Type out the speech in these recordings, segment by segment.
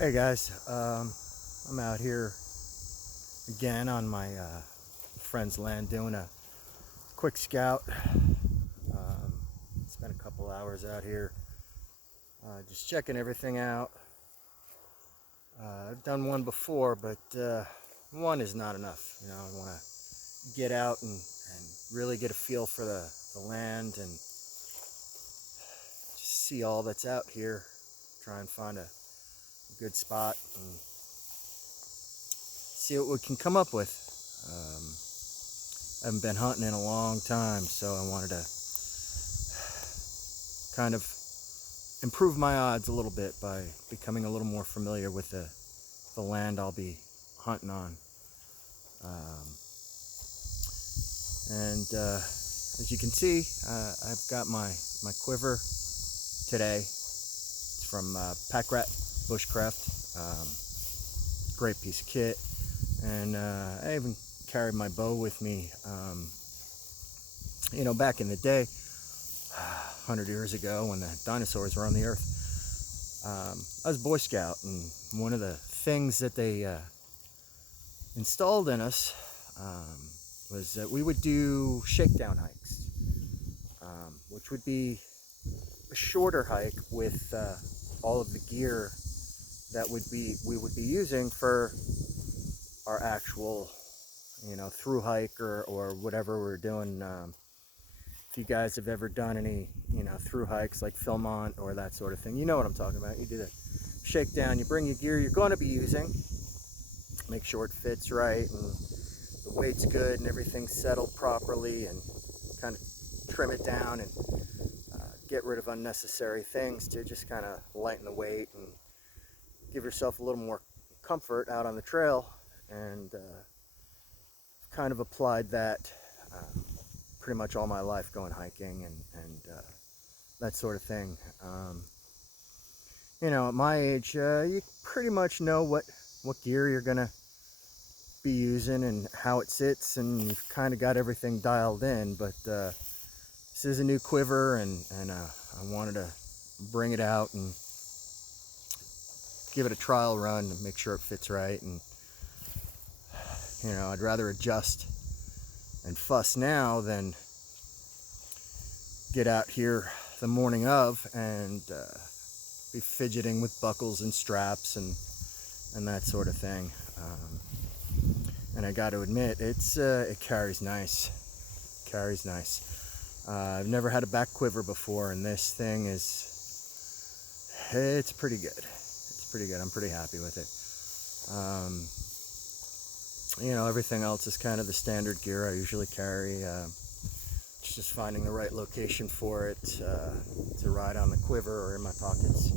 Hey guys, I'm out here again on my friend's land doing a quick scout. Spent a couple hours out here just checking everything out. I've done one before, but one is not enough. I want to get out and really get a feel for the land and just see all that's out here. Try and find a good spot and see what we can come up with. I haven't been hunting in a long time, so I wanted to kind of improve my odds a little bit by becoming a little more familiar with the land I'll be hunting on. And as you can see, I've got my quiver today. It's from Pack Rat Bushcraft. Great piece of kit. And I even carried my bow with me. Back in the day, 100 years ago when the dinosaurs were on the earth, I was a Boy Scout, and one of the things that they installed in us was that we would do shakedown hikes, which would be a shorter hike with all of the gear that we would be using for our actual through hike or whatever we're doing. If you guys have ever done any through hikes like Philmont or that sort of thing, you know what I'm talking about. You do the shakedown, you bring your gear you're going to be using, make sure it fits right and the weight's good and everything's settled properly, and kind of trim it down and get rid of unnecessary things to just kind of lighten the weight and give yourself a little more comfort out on the trail. And kind of applied that pretty much all my life, going hiking and that sort of thing. At my age, you pretty much know what gear you're gonna be using and how it sits, and you've kind of got everything dialed in. But this is a new quiver, and I wanted to bring it out and give it a trial run and make sure it fits right. And I'd rather adjust and fuss now than get out here the morning of and be fidgeting with buckles and straps and that sort of thing. And I got to admit, it carries nice. Carries nice. I've never had a back quiver before, and this thing it's pretty good. It's pretty good. I'm pretty happy with it. Everything else is kind of the standard gear I usually carry. It's just finding the right location for it to ride on the quiver or in my pockets.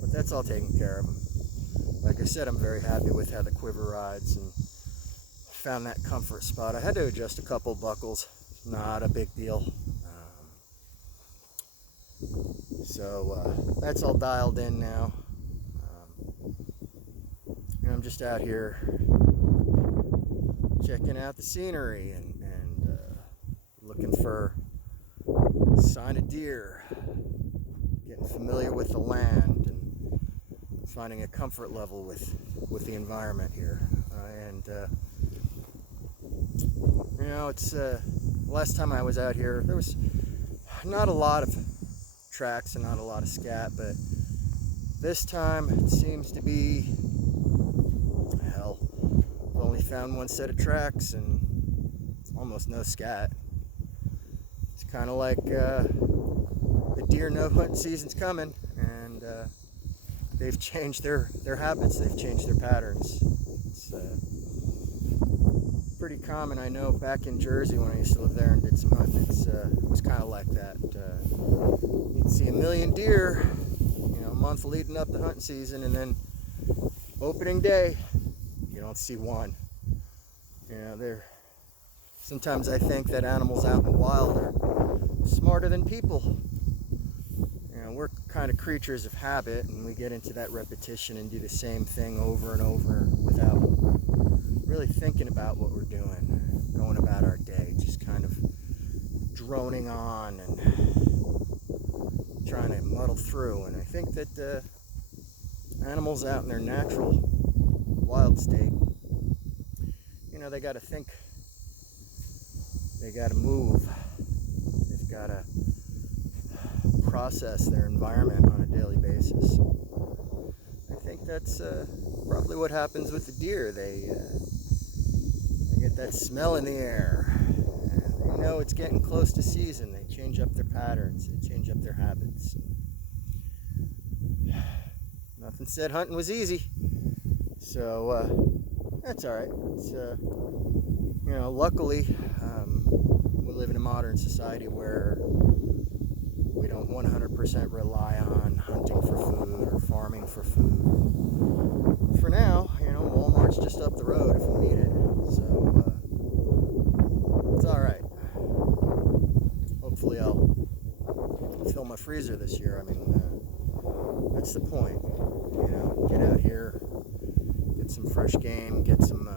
But that's all taken care of. Like I said, I'm very happy with how the quiver rides and found that comfort spot. I had to adjust a couple buckles, not a big deal. So that's all dialed in now. I'm just out here checking out the scenery and looking for sign of deer, getting familiar with the land and finding a comfort level with the environment here. It's last time I was out here, there was not a lot of tracks and not a lot of scat, but this time it seems to be, hell, I've only found one set of tracks and almost no scat. It's kind of like the deer know hunting season's coming, and they've changed their habits, they've changed their patterns. It's pretty common. I know back in Jersey when I used to live there and did some hunting, it was kind of like that. You'd see a million deer, a month leading up to hunting season, and then opening day, you don't see one. Sometimes I think that animals out in the wild are smarter than people. We're kind of creatures of habit, and we get into that repetition and do the same thing over and over without really thinking about what we're doing, going about our day, just kind of droning on and trying to muddle through. And I think that animals out in their natural wild state, you know, they got to think, they got to move, they've got to process their environment on a daily basis. I think that's probably what happens with the deer. They get that smell in the air. They know it's getting close to season. They change up their patterns. They change up their habits. Nothing said hunting was easy. So that's all right. It's, you know, luckily we live in a modern society where we don't 100% rely on hunting for food or farming for food. For now, you know, Walmart's just up the road if we need it. So it's all right. Hopefully I'll fill my freezer this year. I mean, that's the point. You know, get out here, get some fresh game, get some,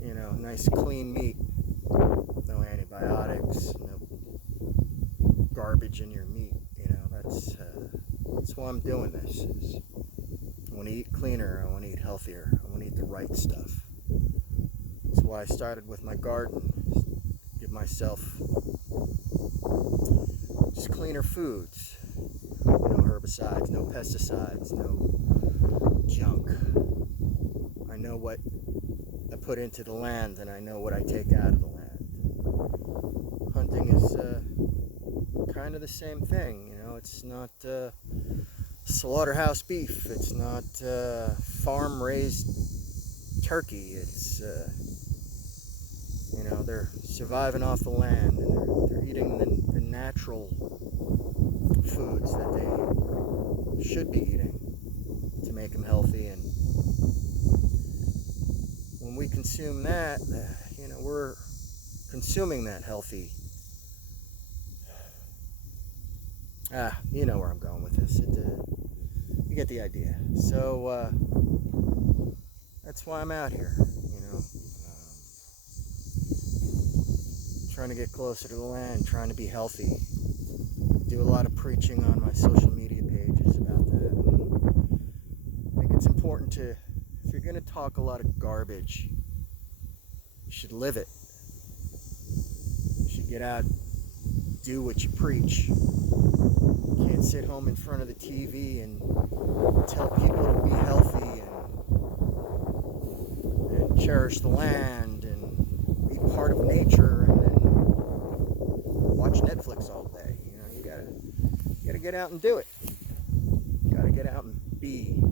you know, nice clean meat. No antibiotics, no garbage in your meat. You know, that's why I'm doing this. Is I want to eat cleaner. I want to eat healthier. I want to eat the right stuff. That's why I started with my garden. Give myself just cleaner foods. No herbicides, no pesticides, no junk. I know what I put into the land, and I know what I take out of the land. Hunting is kind of the same thing. You know, it's not slaughterhouse beef. It's not farm-raised turkey. It's you know, they're surviving off the land, and they're eating the natural foods that they should be eating to make them healthy. And when we consume that, you know, we're consuming that healthy. You know where I'm going with this. You get the idea. So that's why I'm out here. You know, trying to get closer to the land, trying to be healthy. Do a lot of preaching on my social media pages about that. And I think it's important to, if you're going to talk a lot of garbage, you should live it. You should get out, do what you preach. You can't sit home in front of the TV and tell people to be healthy and cherish the land and be part of nature, and then watch Netflix all day. You know, you gotta get out and do it. You gotta get out and be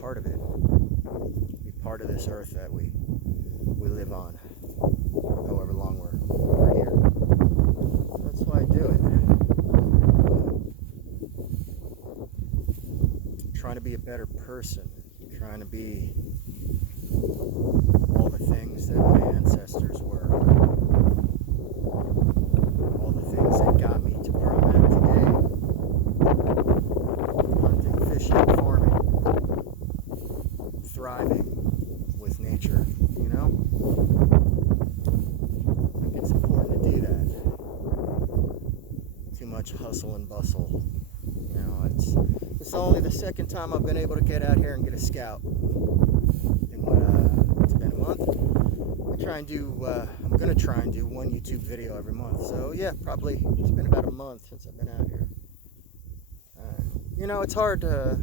part of it. Be part of this earth that we live on, however long we're here. That's why I do it. Trying to be a better person, trying to be all the things that my ancestors were, all the things that got me to where I'm at today. Hunting, fishing, farming, thriving with nature, you know? I think it's important to do that. Too much hustle and bustle. You know, it's only the second time I've been able to get out here and get a scout. In what, it's been a month. I'm gonna try and do one YouTube video every month. So yeah, probably it's been about a month since I've been out here. You know, it's hard to,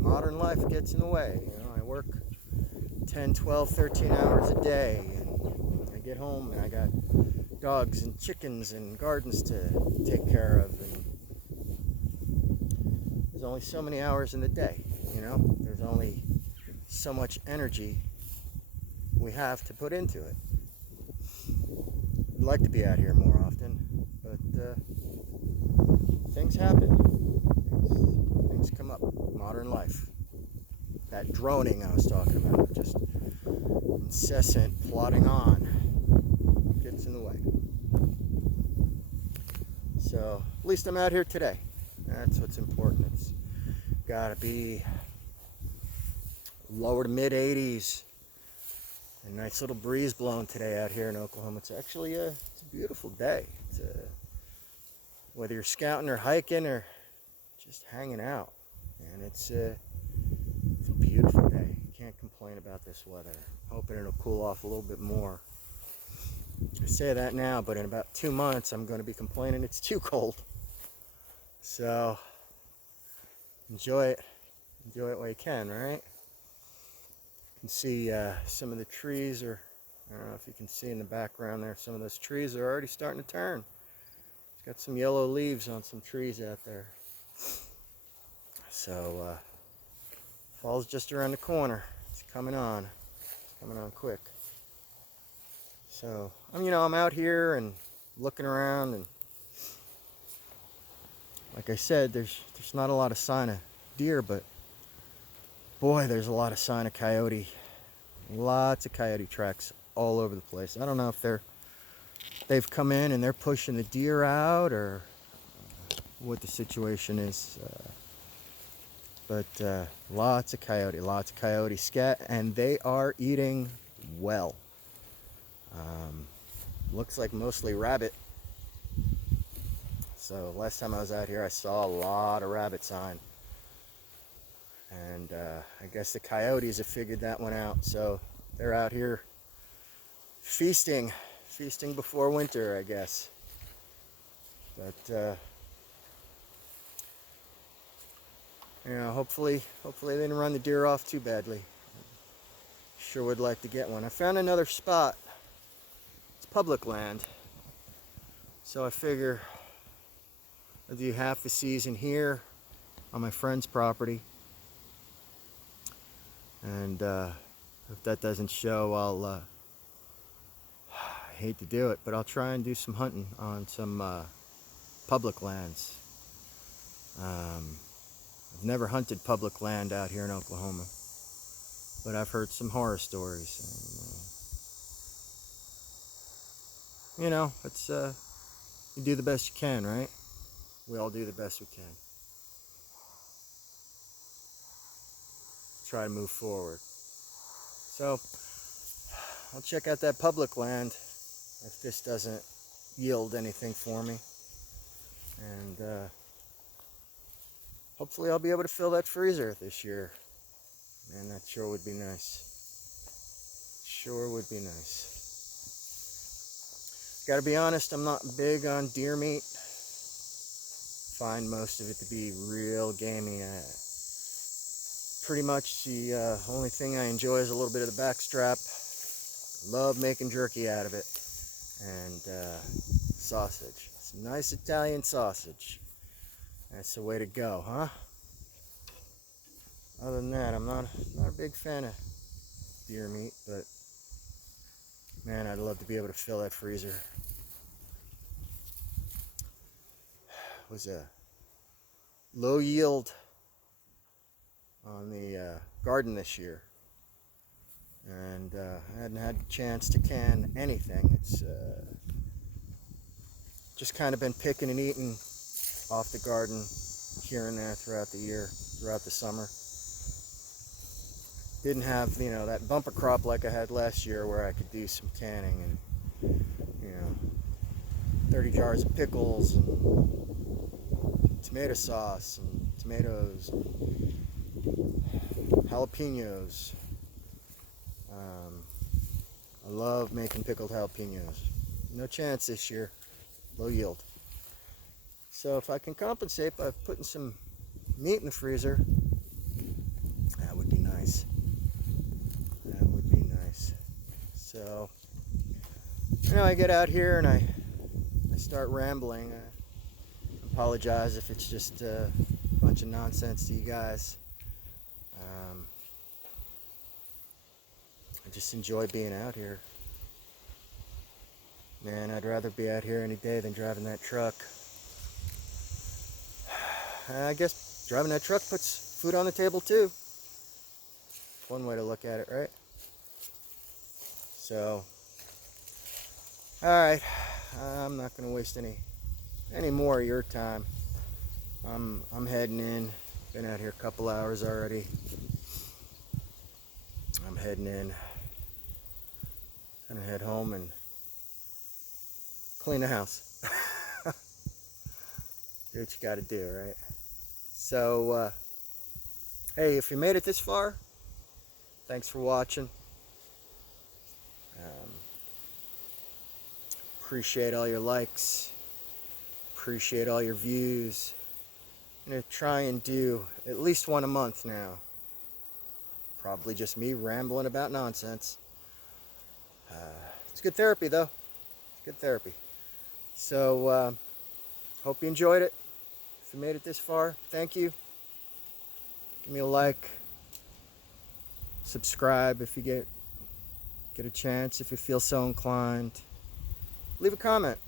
modern life gets in the way. You know, I work 10, 12, 13 hours a day, and I get home and I got dogs and chickens and gardens to take care of, and there's only so many hours in the day, you know? There's only so much energy we have to put into it. I'd like to be out here more often, but things happen. Things come up. Modern life. That droning I was talking about, just incessant plodding on, gets in the way. So, at least I'm out here today. That's what's important. It's gotta be lower to mid 80s. A nice little breeze blowing today out here in Oklahoma. It's actually it's a beautiful day. It's whether you're scouting or hiking or just hanging out. And it's a beautiful day. Can't complain about this weather. Hoping it'll cool off a little bit more. I say that now, but in about 2 months I'm going to be complaining it's too cold. So enjoy it while you can, right? You can see some of the trees are, I don't know if you can see in the background there, some of those trees are already starting to turn. It's got some yellow leaves on some trees out there. So fall's just around the corner. It's coming on. It's coming on quick. So I'm out here and looking around, and like I said, there's not a lot of sign of deer, but boy, there's a lot of sign of coyote. Lots of coyote tracks all over the place. I don't know if they've come in and they're pushing the deer out, or what the situation is. But lots of coyote scat, and they are eating well. Looks like mostly rabbit. So last time I was out here, I saw a lot of rabbit sign. And I guess the coyotes have figured that one out. So they're out here feasting before winter, I guess. But hopefully they didn't run the deer off too badly. Sure would like to get one. I found another spot. It's public land, so I figure I'll do half the season here on my friend's property, and if that doesn't show, I'll I hate to do it, but I'll try and do some hunting on some public lands. I've never hunted public land out here in Oklahoma, but I've heard some horror stories. And, it's you do the best you can, right? We all do the best we can. Try to move forward. So I'll check out that public land if this doesn't yield anything for me, and hopefully I'll be able to fill that freezer this year. Man, that sure would be nice. Sure would be nice. Gotta be honest, I'm not big on deer meat. Find most of it to be real gamey. Pretty much the only thing I enjoy is a little bit of the backstrap. Love making jerky out of it. And sausage. It's nice Italian sausage. That's the way to go, huh? Other than that, I'm not a big fan of deer meat, but man, I'd love to be able to fill that freezer. It was a low yield on the garden this year, and I hadn't had a chance to can anything. It's just kind of been picking and eating off the garden here and there throughout the year, throughout the summer. Didn't have, that bumper crop like I had last year where I could do some canning and, 30 jars of pickles and tomato sauce and tomatoes, and jalapenos. I love making pickled jalapenos. No chance this year, low yield. So if I can compensate by putting some meat in the freezer, that would be nice. That would be nice. So, I get out here and I start rambling. I apologize if it's just a bunch of nonsense to you guys. I just enjoy being out here. Man, I'd rather be out here any day than driving that truck. I guess driving that truck puts food on the table too. One way to look at it, right? So, alright, I'm not going to waste any more of your time. I'm heading in. Been out here a couple hours already. I'm heading in. Gonna head home and clean the house. Do what you gotta do, right? So, hey, if you made it this far, thanks for watching. Um, appreciate all your likes. Appreciate all your views. I'm going to try and do at least one a month now. Probably just me rambling about nonsense. It's good therapy, though. It's good therapy. So, hope you enjoyed it. If you made it this far, thank you. Give me a like. Subscribe if you get a chance, if you feel so inclined. Leave a comment.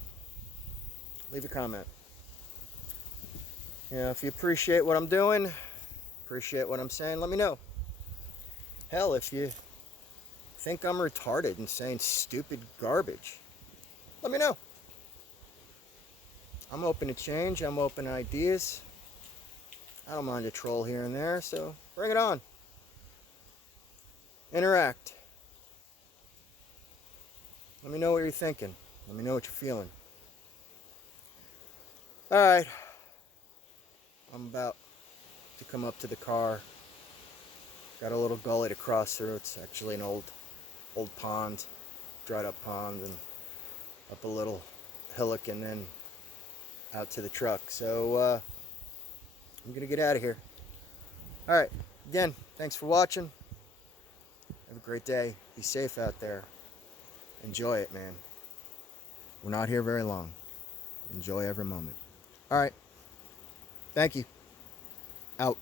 Leave a comment. You know, if you appreciate what I'm doing, appreciate what I'm saying, let me know. Hell, if you think I'm retarded and saying stupid garbage, let me know. I'm open to change. I'm open to ideas. I don't mind a troll here and there, so bring it on. Interact. Let me know what you're thinking. Let me know what you're feeling. Alright. I'm about to come up to the car. Got a little gully to cross through. It's actually an old pond, dried up pond, and up a little hillock and then out to the truck. So I'm gonna get out of here. All right, again, thanks for watching. Have a great day. Be safe out there. Enjoy it, man. We're not here very long. Enjoy every moment. All right, thank you. Out.